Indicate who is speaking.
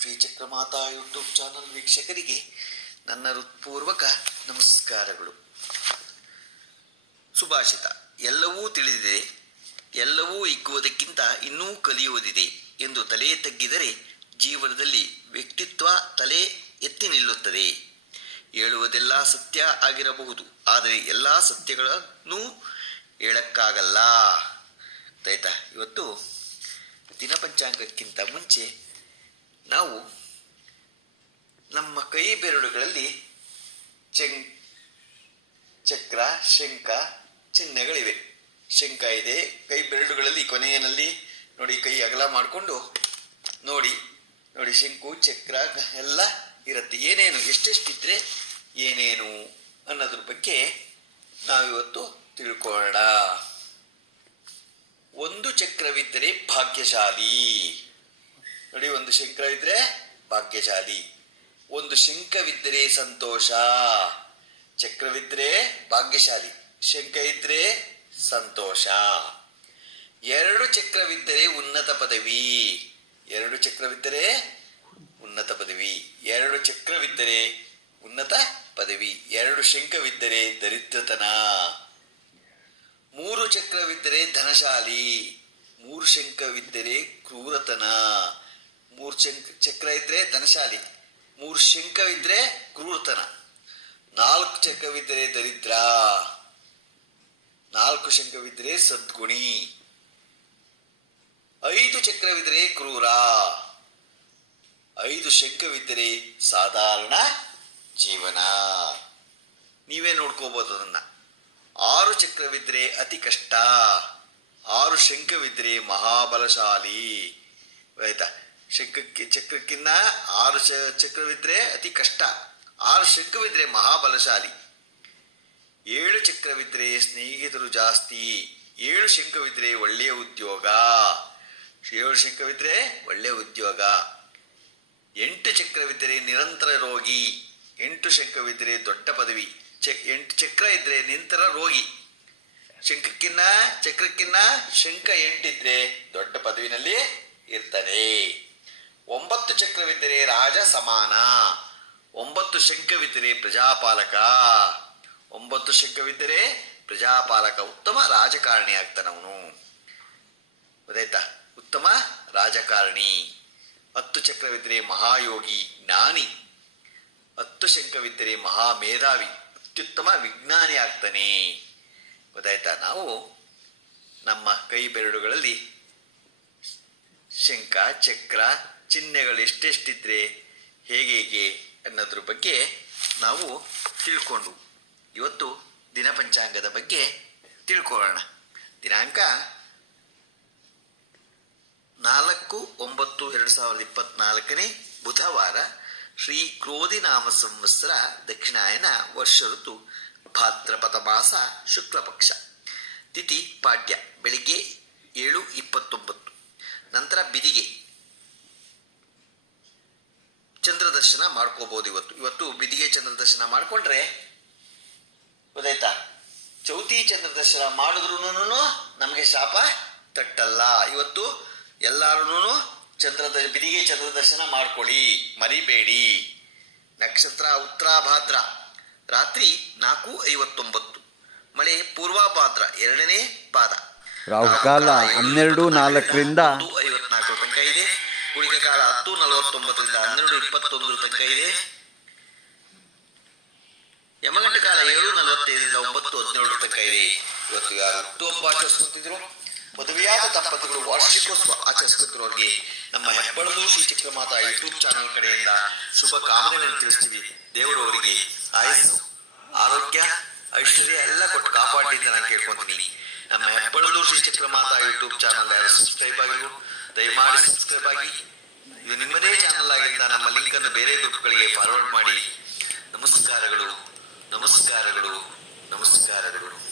Speaker 1: ಶ್ರೀಚಕ್ರಮಾತಾ YouTube channel ವೀಕ್ಷಕರಿಗೆ ನನ್ನ ಹೃತ್ಪೂರ್ವಕ ನಮಸ್ಕಾರಗಳು. ಸುಭಾಷಿತ, ಎಲ್ಲವೂ ತಿಳಿದಿದೆ, ಎಲ್ಲವೂ ಇಕ್ಕುವುದಕ್ಕಿಂತ ಇನ್ನೂ ಕಲಿಯುವುದಿದೆ ಎಂದು ತಲೆ ತಗ್ಗಿದರೆ ಜೀವನದಲ್ಲಿ ವ್ಯಕ್ತಿತ್ವ ತಲೆ ಎತ್ತಿ ನಿಲ್ಲುತ್ತದೆ. ಹೇಳುವುದೆಲ್ಲ ಸತ್ಯ ಆಗಿರಬಹುದು, ಆದರೆ ಎಲ್ಲ ಸತ್ಯಗಳನ್ನು ಹೇಳಕ್ಕಾಗಲ್ಲ. ಆಯ್ತಾ, ಇವತ್ತು ದಿನಪಂಚಾಂಗಕ್ಕಿಂತ ಮುಂಚೆ ನಾವು ನಮ್ಮ ಕೈ ಬೆರಳುಗಳಲ್ಲಿ ಚೆಂಗ್ ಚಕ್ರ, ಶಂಖ ಚಿಹ್ನೆಗಳಿವೆ. ಶಂಖ ಇದೆ, ಕೈ ಬೆರಳುಗಳಲ್ಲಿ, ಕೊನೆಯಲ್ಲಿ ನೋಡಿ ಕೈ ಅಗಲ ಮಾಡಿಕೊಂಡು ನೋಡಿ ನೋಡಿ ಶಂಕು, ಚಕ್ರ ಎಲ್ಲ ಇರುತ್ತೆ. ಏನೇನು, ಎಷ್ಟೆಷ್ಟಿದ್ರೆ ಏನೇನು ಅನ್ನೋದ್ರ ಬಗ್ಗೆ ನಾವಿವತ್ತು ತಿಳ್ಕೊಳ್ಳೋಣ. ಒಂದು ಚಕ್ರವಿದ್ದರೆ ಭಾಗ್ಯಶಾಲಿ. ನೋಡಿ, ಒಂದು ಶಂಕರ ಇದ್ರೆ ಭಾಗ್ಯಶಾಲಿ. ಒಂದು ಶಂಕವಿದ್ರೆ ಸಂತೋಷ. ಚಕ್ರವಿದ್ರೆ ಭಾಗ್ಯಶಾಲಿ. ಶಂಕ ಇದ್ರೆ ಸಂತೋಷ. ಎರಡು ಚಕ್ರವಿದ್ದರೆ ಉನ್ನತ ಪದವಿ. ಎರಡು ಚಕ್ರವಿದ್ದರೆ ಉನ್ನತ ಪದವಿ. ಎರಡು ಚಕ್ರವಿದ್ದರೆ ಉನ್ನತ ಪದವಿ. ಎರಡು ಶಂಕವಿದ್ದರೆ ದರಿದ್ರತನ. ಮೂರು ಚಕ್ರವಿದ್ದರೆ ಧನಶಾಲಿ. ಮೂರು ಶಂಕವಿದ್ದರೆ ಕ್ರೂರತನ. ಮೂರು ಚಂಕ್ ಚಕ್ರ ಇದ್ರೆ ಧನಶಾಲಿ, ಮೂರು ಶಂಖವಿದ್ರೆ ಕ್ರೂರ್ತನ. ನಾಲ್ಕು ಚಕ್ರವಿದ್ರೆ ದರಿದ್ರ, ನಾಲ್ಕು ಶಂಖವಿದ್ದರೆ ಸದ್ಗುಣಿ. ಐದು ಚಕ್ರವಿದ್ದರೆ ಕ್ರೂರ, ಐದು ಶಂಖವಿದ್ದರೆ ಸಾಧಾರಣ ಜೀವನ. ನೀವೇ ನೋಡ್ಕೋಬಹುದು ಅದನ್ನ. ಆರು ಚಕ್ರವಿದ್ರೆ ಅತಿ ಕಷ್ಟ, ಆರು ಶಂಖವಿದ್ರೆ ಮಹಾಬಲಶಾಲಿ. ಆಯ್ತಾ? ಶಂಖಕ್ಕೆ ಚಕ್ರಕ್ಕಿನ್ನ ಆರು ಚ- ಚಕ್ರವಿದ್ರೆ ಅತಿ ಕಷ್ಟ. ಆರು ಶಂಖವಿದ್ರೆ ಮಹಾಬಲಶಾಲಿ. ಏಳು ಚಕ್ರವಿದ್ರೆ ಸ್ನೇಹಿತರು ಜಾಸ್ತಿ. ಏಳು ಶಂಖವಿದ್ರೆ ಒಳ್ಳೆಯ ಉದ್ಯೋಗ. ಏಳು ಶಂಖವಿದ್ರೆ ಒಳ್ಳೆಯ ಉದ್ಯೋಗ. ಎಂಟು ಚಕ್ರವಿದ್ದರೆ ನಿರಂತರ ರೋಗಿ. ಎಂಟು ಶಂಕವಿದ್ರೆ ದೊಡ್ಡ ಪದವಿ. ಚಕ್ ಎಂಟು ಚಕ್ರ ಇದ್ರೆ ನಿರಂತರ ರೋಗಿ. ಶಂಖಕ್ಕಿನ್ನ ಚಕ್ರಕ್ಕಿನ್ನ ಶಂಖ ಎಂಟಿದ್ರೆ ದೊಡ್ಡ ಪದವಿನಲ್ಲಿ ಇರ್ತಾನೆ ಒಂಬತ್ತು ಚಕ್ರವಿದ್ದರೆ ರಾಜ ಸಮಾನ, ಒಂಬತ್ತು ಶಂಕವಿದ್ದರೆ ಪ್ರಜಾಪಾಲಕ, ಒಂಬತ್ತು ಶಂಕವಿದ್ದರೆ ಪ್ರಜಾಪಾಲಕ. ಉತ್ತಮ ರಾಜಕಾರಣಿ ಆಗ್ತಾನವನು ಗೊತ್ತಾಯ್ತಾ? ಉತ್ತಮ ರಾಜಕಾರಣಿ. ಹತ್ತು ಚಕ್ರವಿದ್ದರೆ ಮಹಾಯೋಗಿ, ಜ್ಞಾನಿ. ಹತ್ತು ಶಂಕವಿದ್ದರೆ ಮಹಾ ಮೇಧಾವಿ ಅತ್ಯುತ್ತಮ ವಿಜ್ಞಾನಿ ಆಗ್ತಾನೆ. ಗೊತ್ತಾಯ್ತಾ? ನಾವು ನಮ್ಮ ಕೈ ಬೆರಳುಗಳಲ್ಲಿ ಶಂಖ, ಚಕ್ರ, ಚಿಹ್ನೆಗಳು ಎಷ್ಟೆಷ್ಟಿದ್ರೆ ಹೇಗೆ ಹೇಗೆ ಅನ್ನೋದ್ರ ಬಗ್ಗೆ ನಾವು ತಿಳ್ಕೊಂಡು. ಇವತ್ತು ದಿನಪಂಚಾಂಗದ ಬಗ್ಗೆ ತಿಳ್ಕೊಳ್ಳೋಣ. ದಿನಾಂಕ ನಾಲ್ಕು ಒಂಬತ್ತು ಎರಡು ಸಾವಿರದ ಇಪ್ಪತ್ನಾಲ್ಕನೇ ಬುಧವಾರ ಶ್ರೀ ಕ್ರೋಧಿನಾಮ ಸಂವತ್ಸರ ದಕ್ಷಿಣಾಯನ ವರ್ಷ ಋತು ಭಾದ್ರಪದ ಮಾಸ ಶುಕ್ಲಪಕ್ಷ. ತಿಥಿ ಪಾಡ್ಯ, ಬೆಳಿಗ್ಗೆ ಏಳು ಇಪ್ಪತ್ತೊಂಬತ್ತು. ನಂತರ ಬಿದಿಗೆ. ಚಂದ್ರ ದರ್ಶನ ಮಾಡ್ಕೋಬಹುದು ಇವತ್ತು. ಇವತ್ತು ಬಿದಿಗೆ ಚಂದ್ರ ದರ್ಶನ ಮಾಡ್ಕೊಂಡ್ರೆ ಗೊತ್ತಾಯ್ತಾ? ಚೌತಿ ಚಂದ್ರ ದರ್ಶನ ಮಾಡಿದ್ರು ನಮಗೆ ಶಾಪ ತಟ್ಟಲ್ಲ ಇವತ್ತು ಎಲ್ಲಾರು ಚಂದ್ರ ಬಿದಿಗೆ ಚಂದ್ರ ದರ್ಶನ ಮಾಡ್ಕೊಳ್ಳಿ. ಮರಿಬೇಡಿ. ನಕ್ಷತ್ರ ಉತ್ತರಾಭಾದ್ರ ರಾತ್ರಿ ನಾಲ್ಕು ಐವತ್ತೊಂಬತ್ತು. ಮಳೆ ಪೂರ್ವಭಾದ್ರ ಎರಡನೇ ಪಾದ.
Speaker 2: ರಾಹುಕಾಲ ಹನ್ನೆರಡು ನಾಲ್ಕರಿಂದ
Speaker 1: ತನಕ ಇದೆ ಕಾಲ ಹತ್ತು ನಲವತ್ತೊಂಬತ್ತರಿಂದ ಹನ್ನೆರಡು ಇಪ್ಪತ್ತೊಂದರ ತನಕ ಇದೆ. ಯಮಗಂಟ ಕಾಲ ಏಳು ನಲವತ್ತೈದರಿಂದ ಒಂಬತ್ತು ಹದಿನೇಳು ಇದೆ ಮದುವೆಯಾದ ದಂಪತಿಗಳು ವಾರ್ಷಿಕೋತ್ಸವ ಆಚರಿಸುತ್ತಿರೋರಿಗೆ ನಮ್ಮ ಹೆಬ್ಬಳಲು ಶ್ರೀ ಮಾತಾ ಯೂಟ್ಯೂಬ್ ಚಾನಲ್ ಕಡೆಯಿಂದ ಶುಭ ಕಾಮನೆಗಳನ್ನು ತಿಳಿಸ್ತೀವಿ. ದೇವರು ಅವರಿಗೆ ಆಯಸ್ಸು, ಆರೋಗ್ಯ, ಐಶ್ವರ್ಯ ಎಲ್ಲ ಕೊಟ್ಟು ಕಾಪಾಡಿ ಅಂತ ನಾನು ಕೇಳ್ಕೊಂತೀನಿ. ನಮ್ಮ Hebballuru Shri Chitramata YouTube channel subscribe ಆಗಿರು. ದಯಮಾಡಿ ಸಬ್ಸ್ಕ್ರೈಬ್ ಆಗಿ. ಇದು ನಿಮ್ಮದೇ ಚಾನಲ್ ಆಗಿದ್ದ ನಮ್ಮ ಲಿಂಕ್ ಅನ್ನು ಬೇರೆ ಗ್ರೂಪ್ಗಳಿಗೆ ಫಾರ್ವರ್ಡ್ ಮಾಡಿ. ನಮಸ್ಕಾರಗಳು. ನಮಸ್ಕಾರಗಳು. ನಮಸ್ಕಾರಗಳು.